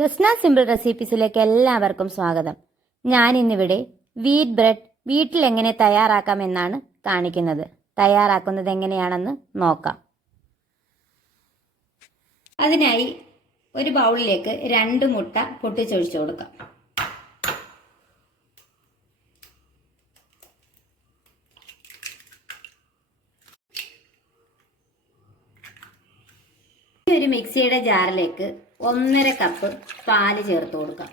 Jasna simple റെസിപ്പീസിലേക്ക് എല്ലാവർക്കും സ്വാഗതം. ഞാൻ ഇന്നിവിടെ വീറ്റ് ബ്രെഡ് വീട്ടിൽ എങ്ങനെ തയ്യാറാക്കാം എന്നാണ് കാണിക്കുന്നത്. തയ്യാറാക്കുന്നത് എങ്ങനെയാണെന്ന് നോക്കാം. അതിനായി ഒരു ബൗളിലേക്ക് രണ്ട് മുട്ട പൊട്ടിച്ചൊഴിച്ചു കൊടുക്കാം. ഒരു മിക്സിയുടെ ജാറിലേക്ക് ഒന്നര കപ്പ് പാൽ ചേർത്ത് കൊടുക്കാം.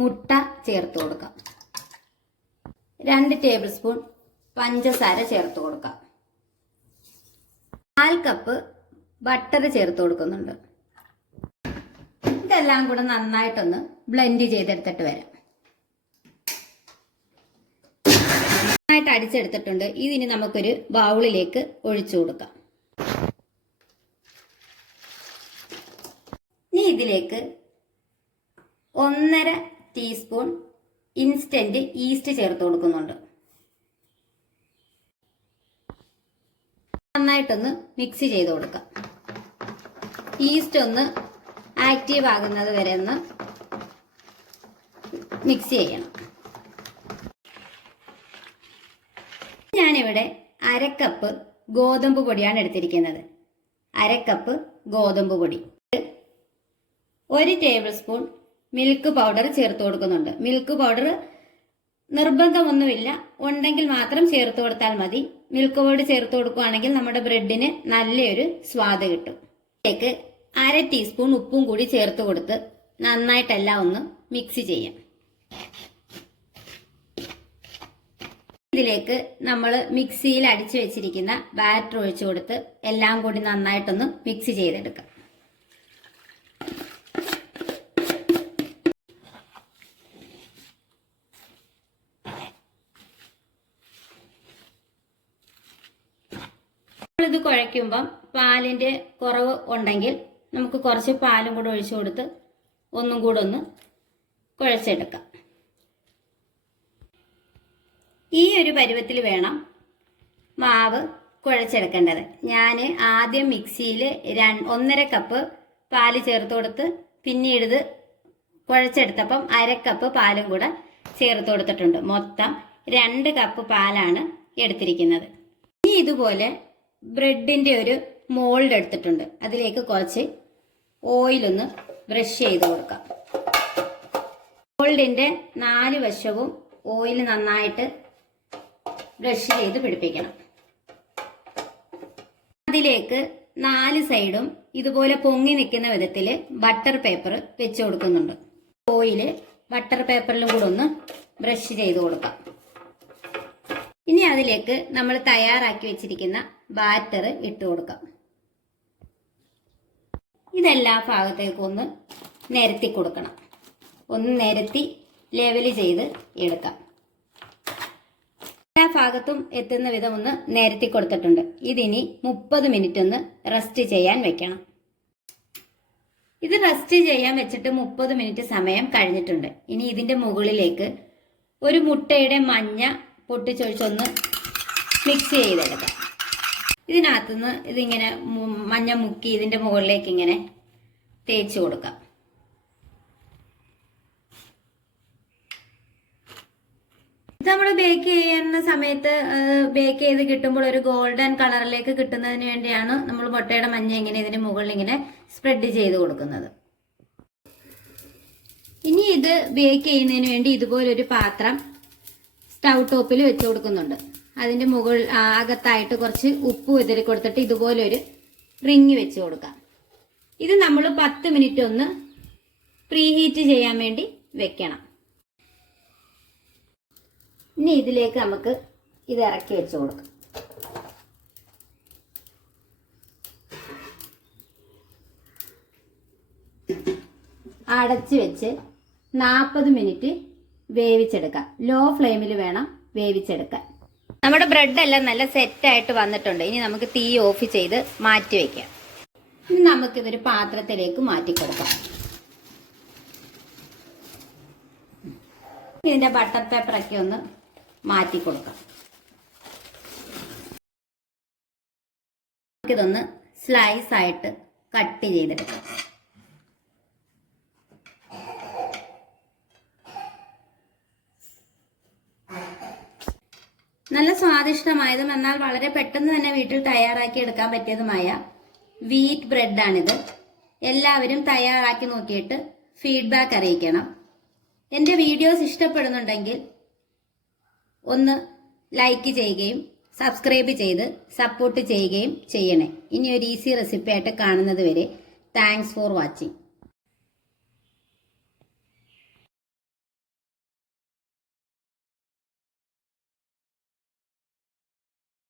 മുട്ട ചേർത്ത് കൊടുക്കാം. രണ്ട് ടേബിൾ സ്പൂൺ പഞ്ചസാര ചേർത്ത് കൊടുക്കാം. കാൽ കപ്പ് ബട്ടർ ചേർത്ത് കൊടുക്കുന്നുണ്ട്. ഇതെല്ലാം കൂടെ നന്നായിട്ടൊന്ന് ബ്ലെൻഡ് ചെയ്തെടുത്തിട്ട് വരാം. നന്നായിട്ട് അടിച്ചെടുത്തിട്ടുണ്ട്. ഇതിനി നമുക്കൊരു ബൗളിലേക്ക് ഒഴിച്ചു കൊടുക്കാം. ഇനി ഇതിലേക്ക് ഒന്നര ടീസ്പൂൺ ഇൻസ്റ്റന്റ് ഈസ്റ്റ് ചേർത്ത് കൊടുക്കുന്നുണ്ട്. നന്നായിട്ടൊന്ന് മിക്സ് ചെയ്ത് കൊടുക്കാം. ഈസ്റ്റ് ഒന്ന് ആക്റ്റീവ് ആകുന്നത് വരെ ഒന്ന് മിക്സ് ചെയ്യണം. ഞാനിവിടെ അരക്കപ്പ് ഗോതമ്പ് പൊടിയാണ് എടുത്തിരിക്കുന്നത്. അരക്കപ്പ് ഗോതമ്പ് പൊടി. ഒരു ടേബിൾ സ്പൂൺ മിൽക്ക് പൗഡർ ചേർത്ത് കൊടുക്കുന്നുണ്ട്. മിൽക്ക് പൗഡർ നിർബന്ധമൊന്നുമില്ല. ഉണ്ടെങ്കിൽ മാത്രം ചേർത്ത് കൊടുത്താൽ മതി. മിൽക്ക് പൗഡർ ചേർത്ത് കൊടുക്കുകയാണെങ്കിൽ നമ്മുടെ ബ്രെഡിന് നല്ലൊരു സ്വാദ് കിട്ടും. ഇതിലേക്ക് അര ടീസ്പൂൺ ഉപ്പും കൂടി ചേർത്ത് കൊടുത്ത് നന്നായിട്ടെല്ലാം ഒന്ന് മിക്സ് ചെയ്യാം. ഇതിലേക്ക് നമ്മൾ മിക്സിയിൽ അടിച്ചു വെച്ചിരിക്കുന്ന ബാറ്റർ ഒഴിച്ചു കൊടുത്ത് എല്ലാം കൂടി നന്നായിട്ടൊന്ന് മിക്സ് ചെയ്തെടുക്കാം. ഇത് കുഴയ്ക്കുമ്പം പാലിന്റെ കുറവ് ഉണ്ടെങ്കിൽ നമുക്ക് കുറച്ച് പാലും കൂടെ ഒഴിച്ചു കൊടുത്ത് ഒന്നും കൂടെ ഒന്ന് കുഴച്ചെടുക്കാം. ഈ ഒരു പരുവത്തിൽ വേണം മാവ് കുഴച്ചെടുക്കേണ്ടത്. ഞാൻ ആദ്യം മിക്സിയിൽ ഒന്നര കപ്പ് പാൽ ചേർത്ത് കൊടുത്ത് പിന്നീട് കുഴച്ചെടുത്തപ്പം അര കപ്പ് പാലും കൂടെ ചേർത്ത് കൊടുത്തിട്ടുണ്ട്. മൊത്തം രണ്ട് കപ്പ് പാലാണ് എടുത്തിരിക്കുന്നത്. ഇനി ഇതുപോലെ ബ്രെഡിന്റെ ഒരു മോൾഡ് എടുത്തിട്ടുണ്ട്. അതിലേക്ക് കുറച്ച് ഓയിലൊന്ന് ബ്രഷ് ചെയ്ത് കൊടുക്കാം. മോൾഡിന്റെ നാല് വശവും ഓയിൽ നന്നായിട്ട് ബ്രഷ് ചെയ്ത് പിടിപ്പിക്കണം. അതിലേക്ക് നാല് സൈഡും ഇതുപോലെ പൊങ്ങി നിൽക്കുന്ന വിധത്തിൽ ബട്ടർ പേപ്പർ വെച്ച് കൊടുക്കുന്നുണ്ട്. ഓയിൽ ബട്ടർ പേപ്പറിലും കൂടെ ഒന്ന് ബ്രഷ് ചെയ്ത് കൊടുക്കാം. ഇനി അതിലേക്ക് നമ്മൾ തയ്യാറാക്കി വെച്ചിരിക്കുന്ന ബാറ്റർ ഇട്ട് കൊടുക്കാം. ഇതെല്ലാ ഭാഗത്തേക്കും ഒന്ന് നിരത്തി കൊടുക്കണം. ഒന്ന് നിരത്തി ലെവൽ ചെയ്ത് എടുക്കാം. ഭാഗത്തും എത്തുന്ന വിധം ഒന്ന് നേരത്തി കൊടുത്തിട്ടുണ്ട്. ഇതിനി മുപ്പത് മിനിറ്റ് ഒന്ന് റെസ്റ്റ് ചെയ്യാൻ വെക്കണം. ഇത് റെസ്റ്റ് ചെയ്യാൻ വെച്ചിട്ട് മുപ്പത് മിനിറ്റ് സമയം കഴിഞ്ഞിട്ടുണ്ട്. ഇനി ഇതിന്റെ മുകളിലേക്ക് ഒരു മുട്ടയുടെ മഞ്ഞ പൊട്ടിച്ചൊഴിച്ചൊന്ന് മിക്സ് ചെയ്തെടുക്കാം. ഇതിനകത്തുനിന്ന് ഇതിങ്ങനെ മഞ്ഞ മുക്കി ഇതിന്റെ മുകളിലേക്ക് ഇങ്ങനെ തേച്ച് കൊടുക്കാം. നമ്മൾ ബേക്ക് ചെയ്യുന്ന സമയത്ത് ബേക്ക് ചെയ്ത് കിട്ടുമ്പോൾ ഒരു ഗോൾഡൻ കളറിലേക്ക് കിട്ടുന്നതിന് വേണ്ടിയാണ് നമ്മൾ മുട്ടയുടെ മഞ്ഞ ഇങ്ങനെ ഇതിന് മുകളിൽ ഇങ്ങനെ സ്പ്രെഡ് ചെയ്ത് കൊടുക്കുന്നത്. ഇനി ഇത് ബേക്ക് ചെയ്യുന്നതിന് വേണ്ടി ഇതുപോലൊരു പാത്രം സ്റ്റൗ ടോപ്പിൽ വെച്ച് കൊടുക്കുന്നുണ്ട്. അതിന്റെ മുകൾ അകത്തായിട്ട് കുറച്ച് ഉപ്പ് വിതറി കൊടുത്തിട്ട് ഇതുപോലൊരു റിങ് വെച്ച് കൊടുക്കാം. ഇത് നമ്മൾ പത്ത് മിനിറ്റ് ഒന്ന് പ്രീഹീറ്റ് ചെയ്യാൻ വേണ്ടി വെക്കണം. ഇനി ഇതിലേക്ക് നമുക്ക് ഇത് ഇറക്കി വെച്ച് കൊടുക്കാം. അടച്ച് വെച്ച് നാൽപ്പത് മിനിറ്റ് വേവിച്ചെടുക്കാം. ലോ ഫ്ലെയിമിൽ വേണം വേവിച്ചെടുക്കാൻ. നമ്മുടെ ബ്രെഡ് എല്ലാം നല്ല സെറ്റായിട്ട് വന്നിട്ടുണ്ട്. ഇനി നമുക്ക് തീ ഓഫ് ചെയ്ത് മാറ്റി വെക്കാം. ഇനി നമുക്കിതൊരു പാത്രത്തിലേക്ക് മാറ്റി കൊടുക്കാം ഇതിന്റെ ബട്ടർ പേപ്പറൊക്കെ ഒന്ന് മാറ്റി കൊടുക്കാം നമുക്കിതൊന്ന് സ്ലൈസ് ആയിട്ട് കട്ട് ചെയ്തെടുക്കാം. നല്ല സ്വാദിഷ്ടമായതും എന്നാൽ വളരെ പെട്ടെന്ന് തന്നെ വീട്ടിൽ തയ്യാറാക്കി എടുക്കാൻ പറ്റിയതുമായ വീറ്റ് ബ്രെഡാണിത് എല്ലാവരും തയ്യാറാക്കി നോക്കിയിട്ട് ഫീഡ്ബാക്ക് അറിയിക്കണം. എന്റെ വീഡിയോസ് ഇഷ്ടപ്പെടുന്നുണ്ടെങ്കിൽ ഒന്ന് ലൈക്ക് ചെയ്യുകയും സബ്സ്ക്രൈബ് ചെയ്ത് സപ്പോർട്ട് ചെയ്യുകയും ചെയ്യണേ. ഇനി ഒരു ഈസി റെസിപ്പി ആയിട്ട് കാണുന്നത് വരെ. Thanks for watching